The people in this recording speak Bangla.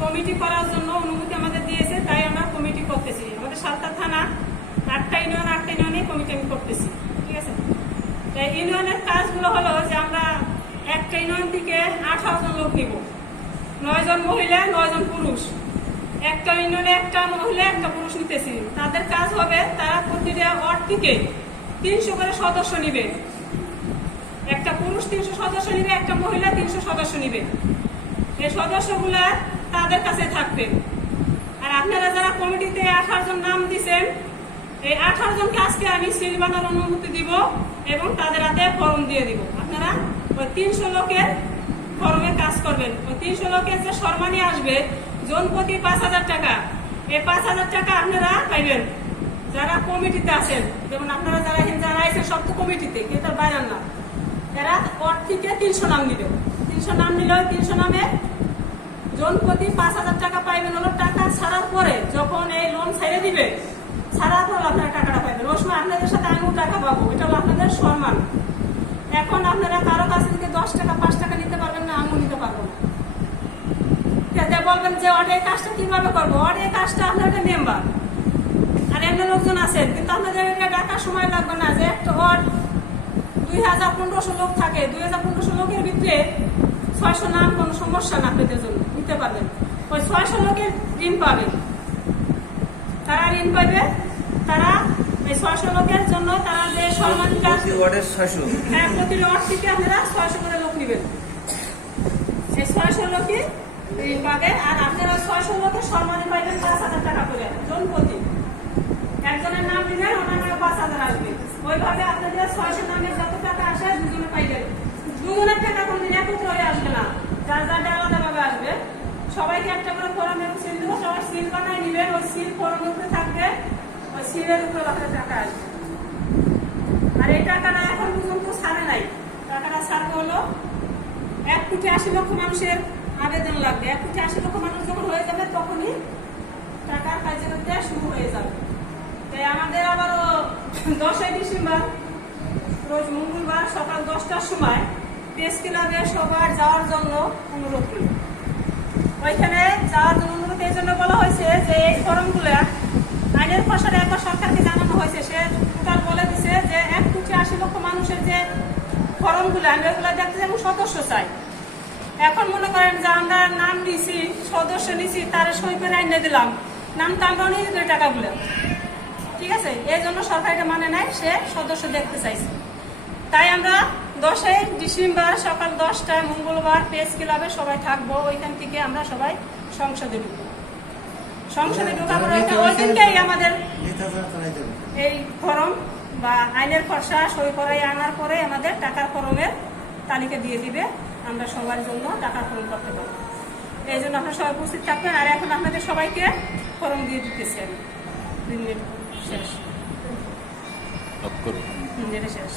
কমিটি করার জন্য অনুমতি আমাদের দিয়েছে, তাই আমরা কমিটি করতেছি। আমাদের সাতটা থানা, আটটা ইউনিয়ন, আটটা ইউনিয়নে কমিটি আমি করতেছি, ঠিক আছে? তাই ইউনিয়নের কাজগুলো হলো যে আমরা একটা ইউনিয়ন থেকে আঠারো জন লোক নিব। নয় জন মহিলা, নয় জন পুরুষ। একটা ইউনিয়নে একটা মহিলা, একটা পুরুষ নিতেছি। তাদের কাজ হবে তারা প্রতিটা ওয়ার্ড থেকে তিনশো করে সদস্য নিবে। একটা পুরুষ তিনশো সদস্য নিবে, একটা মহিলা তিনশো সদস্য নিবে। এই সদস্যগুলা তাদের কাছে থাকবে আর আপনারা যারা কমিটিতে আঠারো জন নাম দিছেন, এই আঠারো জনকে আজকে আমি সিল বানার অনুমতি দিব এবং তাদের হাতে ফর্ম দিয়ে দিব। আপনারা ওই তিনশো লোকের ফর্মে কাজ করবেন। ওই তিনশো লোকের যে সম্মানী আসবে জন প্রতি পাঁচ হাজার টাকা। এই পাঁচ হাজার টাকা আপনারা পাইবেন। যারা কমিটিতে আছেন, যেমন আপনারা যারা যারা আছেন সব তো কমিটিতে, কেউ তার বাইরে না। এরা ওর থেকে তিনশো নাম নিল তিনশো নাম নিল তিনশো নামে জন প্রতি পাঁচ হাজার টাকা পাইবেন হলো টাকা ছাড়ার পরে যখন এই লোন ছেড়ে দিবে, ছাড়ার পর আপনারা টাকাটা পাইবেন। ওই সময় আপনাদের সাথে আমিও টাকা পাবো, এটা হলো আপনাদের সম্মান। এখন আপনারা কারও কাছে থেকে দশ টাকা, পাঁচ টাকা নিতে পারবেন না, আমিও নিতে পারব না। বলবেন যে এই কাজটা কীভাবে করব? এই কাজটা আপনাদের মেম্বার আর এমনি লোকজন আছেন, কিন্তু আপনাদের এটা ডাকার সময় লাগবে না যে একটা ওর দুই হাজার পনেরোশো লোক থাকে, দুই হাজার পনেরোশো লোকের ভিতরে ছয়শো নাম কোনো সমস্যা না আপনাদের জন্য নিতে পারবেন। ওই ছয়শো লোকের ঋণ পাবে। তারা ঋণ পাবে তারা এই ছয়শো লোকের জন্য তারা যে সম্মান হ্যাঁ প্রতি ওয়ার্ড থেকে আপনারা ছয়শো করে লোক নেবেন। সেই ছয়শো লোকই ঋণ পাবে আর আপনারা ছয়শো লোকের সম্মানে পাইবেন পাঁচ হাজার টাকা করে জন প্রতি একজনের নাম দিবেন ওনার নামে পাঁচ হাজার আসবে ওইভাবে আপনাদের ছয়শো নামের যত টাকা আসে দুজনে পাইবেন দুজনের টাকা কোনদিন একত্র হয়ে আসবে না যার যার আলাদা ভাবে আসবে সবাইকে একটা করে ফোরাম এবং সিল দেবো। সবাই সিল বানায় নিবেন ওই সিল ফোরামের উপরে থাকবে। ওই সিলের উপরে আপনার টাকা আসবে। আর এই টাকাটা এখন পর্যন্ত ছাড়ে নাই। টাকাটা ছাড়বে হলো, এক কোটি আশি লক্ষ মানুষের আবেদন লাগবে। এক কোটি আশি লক্ষ মানুষ যখন হয়ে যাবে, তখনই টাকার কার্যকরিতা শুরু হয়ে যাবে। তাই আমাদের আবারও দশই ডিসেম্বর, রোজ মঙ্গলবার সকাল দশটার সময় প্রেস ক্লাবে সবার যাওয়ার জন্য অনুরোধ করি। ওইখানে যাওয়ার জন্য অনুরোধ এই জন্য বলা হয়েছে যে এই ফর্মগুলো আইনের খসড়া একবার সরকারকে জানানো হয়েছে। সে টোটাল বলে দিছে যে এক কোটি আশি লক্ষ মানুষের যে ফর্মগুলো, আমি ওইগুলো দেখতে যেমন সদস্য চাই। এখন মনে করেন যে আমরা নাম নিছি, সদস্য নিছি, তার সই করে আইনে দিলাম। নাম তো আমরা নিয়ে দিই টাকাগুলো। ঠিক আছে? এই জন্য সরকার এটা মানে নাই, সে সদস্য দেখতে চাইছে। তাই আমরা দশই ডিসেম্বর সকাল দশটায় মঙ্গলবার প্রেস ক্লাবে সবাই থাকব। ওইখান থেকে আমরা সবাই সংসদে ঢুকবো। সংসদে ঢোকার পরে ওই দিনকেই আমাদের এই ফরম বা আইনের খরচা সই করাই আনার পরে আমাদের টাকার ফরমের তালিকা দিয়ে দিবে। আমরা সবার জন্য টাকা ফরম করতে পারব। এই জন্য আপনারা সবাই উপস্থিত থাকবেন। আর এখন আপনাদের সবাইকে ফরম দিয়ে দিতেছি আমি। দুই মিনিট শেষ শেষ।